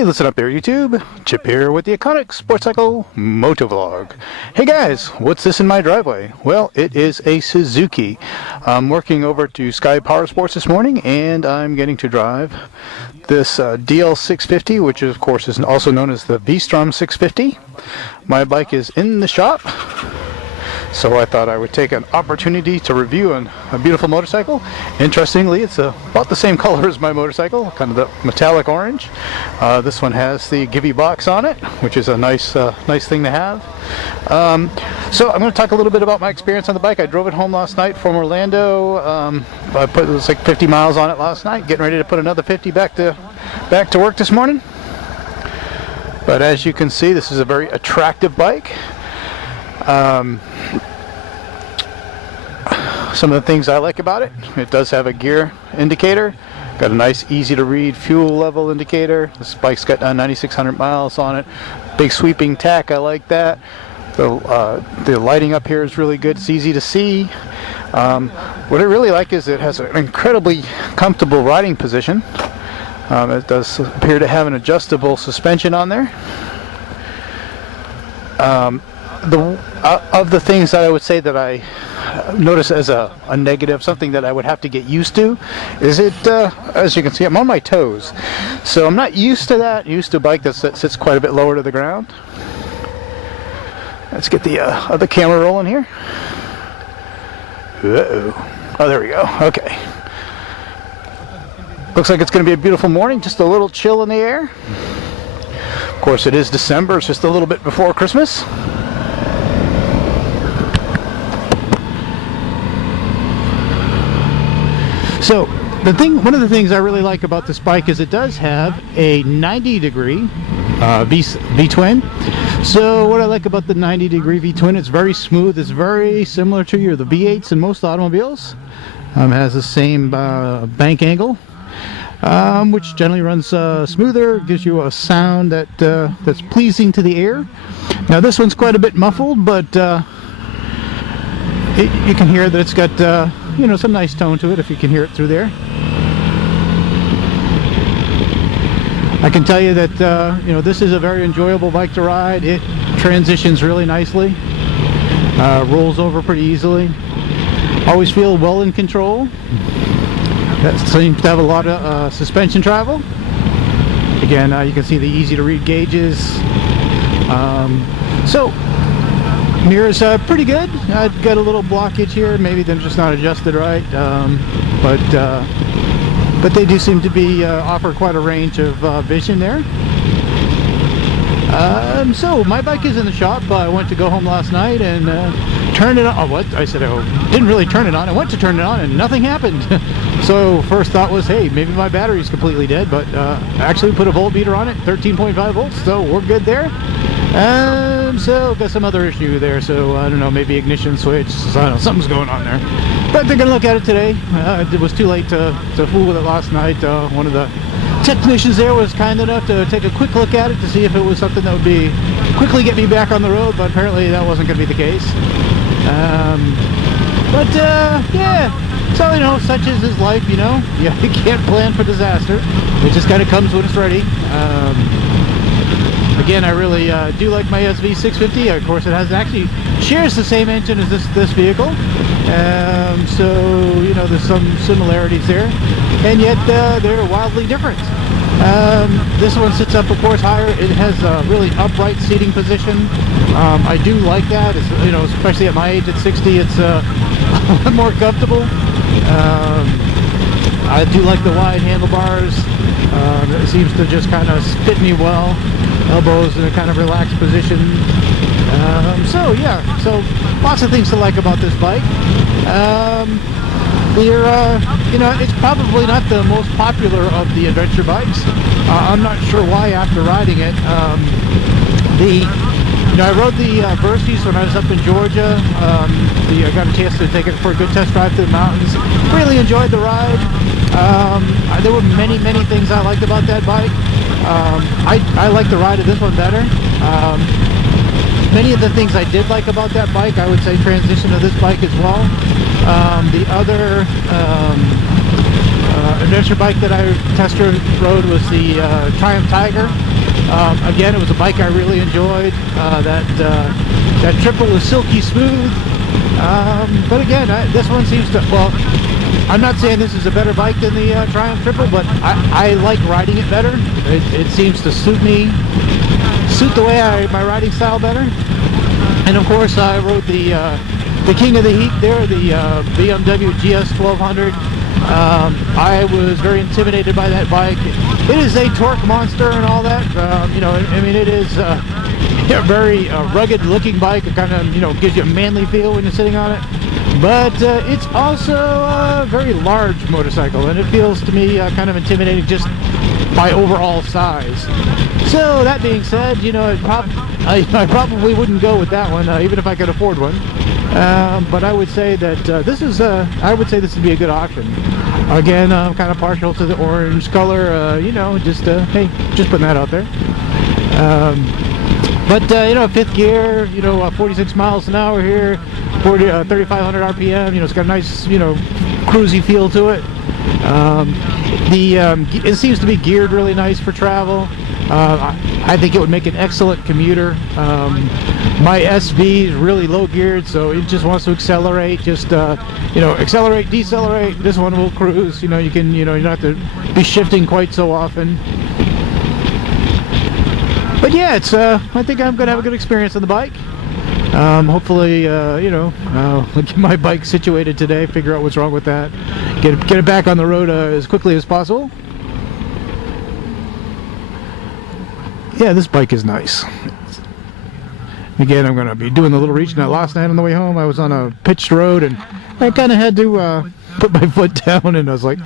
Hey, listen up there, YouTube. Chip here with the iconic Sports Cycle Motovlog. Hey guys, what's this in my driveway? Well, it is a Suzuki. I'm working over to Sky Powersports this morning, and I'm getting to drive this DL650, which of course is also known as the Strom 650. My bike is in the shop, so I thought I would take an opportunity to review a beautiful motorcycle. Interestingly, it's about the same color as my motorcycle, kind of the metallic orange. This one has the Givey box on it, which is a nice thing to have. So I'm going to talk a little bit about my experience on the bike. I drove it home last night from Orlando. It was like 50 miles on it last night, getting ready to put another 50 back to work this morning. But as you can see, this is a very attractive bike. Some of the things I like about it: it does have a gear indicator, got a nice easy to read fuel level indicator. This bike's got 9,600 miles on it, big sweeping tack, I like that. The lighting up here is really good, it's easy to see. What I really like is it has an incredibly comfortable riding position. It does appear to have an adjustable suspension on there. Of the things that I would say that I notice as a negative, something that I would have to get used to, is it, as you can see, I'm on my toes. So I'm not used to that. I'm used to a bike that sits quite a bit lower to the ground. Let's get the other camera rolling here. Uh-oh. Oh, there we go. Okay. Looks like it's going to be a beautiful morning, just a little chill in the air. Of course, it is December. It's just a little bit before Christmas. So one of the things I really like about this bike is it does have a 90-degree V-twin. So what I like about the 90-degree V-twin, it's very smooth. It's very similar to the V8s in most automobiles. It has the same bank angle, which generally runs smoother, gives you a sound that's pleasing to the ear. Now this one's quite a bit muffled, but you can hear that it's got some nice tone to it if you can hear it through there. I can tell you that this is a very enjoyable bike to ride. It transitions really nicely, rolls over pretty easily. Always feel well in control. That seems to have a lot of suspension travel. Again, you can see the easy to read gauges. Mirrors pretty good. I've got a little blockage here. Maybe they're just not adjusted right, but they do seem to be offer quite a range of vision there. So my bike is in the shop. I went to go home last night and turned it on. Oh, what? I said I didn't really turn it on. I went to turn it on and nothing happened. So first thought was, hey, maybe my battery's completely dead, but actually put a voltmeter on it, 13.5 volts, so we're good there. So got some other issue there, so I don't know, maybe ignition switch, I don't know, something's going on there. But they're gonna look at it today. It was too late to fool with it last night. One of the technicians there was kind enough to take a quick look at it to see if it was something that would quickly get me back on the road, but apparently that wasn't gonna be the case. Yeah, so such is life, you can't plan for disaster. It just kind of comes when it's ready. Again, I really do like my SV650. Of course, it actually shares the same engine as this vehicle, so there's some similarities there, and yet they're wildly different. This one sits up, of course, higher. It has a really upright seating position. I do like that. It's, especially at my age, at 60, it's a lot more comfortable. I do like the wide handlebars. It seems to just kind of fit me well. Elbows in a kind of relaxed position. So lots of things to like about this bike. It's probably not the most popular of the adventure bikes. I'm not sure why after riding it. I rode the Versys when I was up in Georgia. I got a chance to take it for a good test drive through the mountains. Really enjoyed the ride. There were many things I liked about that bike. I like the ride of this one better. Many of the things I did like about that bike, I would say transition to this bike as well. The other adventure bike that I test rode was the Triumph Tiger. Again, it was a bike I really enjoyed. That triple was silky smooth. But again, this one seems to, well, I'm not saying this is a better bike than the Triumph Triple, but I like riding it better. It seems to suit me, suit the way my riding style better. And of course, I rode the king of the heat there, the BMW GS 1200. I was very intimidated by that bike. It is a torque monster and all that. You know, I mean, it is a very rugged looking bike. It kind of, you know, gives you a manly feel when you're sitting on it. But it's also a very large motorcycle, and it feels to me kind of intimidating just by overall size. So that being said, you know, I probably wouldn't go with that one, even if I could afford one. But I would say that this would be a good option. Again, I'm kind of partial to the orange color. You know, just hey, just putting that out there. But you know, fifth gear, you know, 46 miles an hour here, 3,500 RPM. You know, it's got a nice, you know, cruisy feel to it. It seems to be geared really nice for travel. I think it would make an excellent commuter. My SV is really low geared, so it just wants to accelerate. Just you know, accelerate, decelerate. This one will cruise. You know, you don't have to be shifting quite so often. But yeah, it's I think I'm gonna have a good experience on the bike. Hopefully, you know, I'll get my bike situated today, figure out what's wrong with that, get it back on the road as quickly as possible. Yeah, this bike is nice. Again, I'm going to be doing a little reaching out last night on the way home. I was on a pitched road, and I kind of had to put my foot down, and I was like,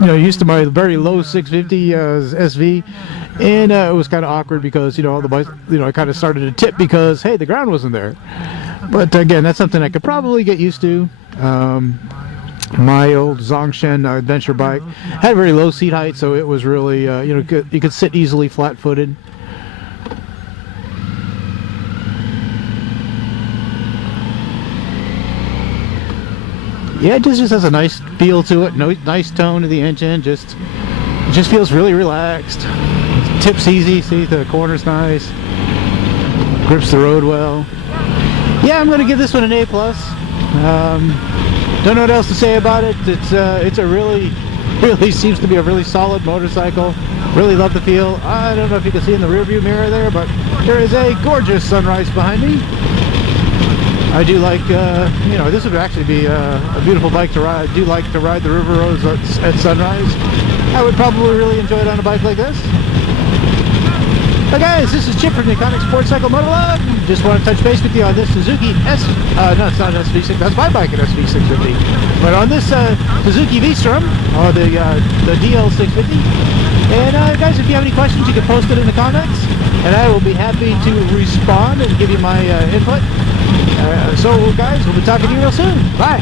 you know, used to my very low 650 SV, and it was kind of awkward because, you know, all the bikes, you know, I kind of started to tip because, hey, the ground wasn't there. But again, that's something I could probably get used to. My old Zongshen adventure bike had very low seat height, so it was really, you know, you could sit easily flat-footed. Yeah, it just has a nice feel to it. No, nice tone to the engine. It just feels really relaxed. Tips easy. See, the corner's nice. Grips the road well. Yeah, I'm going to give this one an A+. Don't know what else to say about it. It's a really seems to be a really solid motorcycle. Really love the feel. I don't know if you can see in the rearview mirror there, but there is a gorgeous sunrise behind me. I do like, you know, this would actually be a beautiful bike to ride. I do like to ride the river roads at sunrise. I would probably really enjoy it on a bike like this. Hi guys, this is Chip from the Untitled Chapter Motovlog. Just want to touch base with you on this Suzuki no, it's not an SV6, that's my bike, an SV650. But on this Suzuki V-Strom, or the DL650. And guys, if you have any questions, you can post it in the comments, and I will be happy to respond and give you my input. So guys, we'll be talking to you real soon. Bye.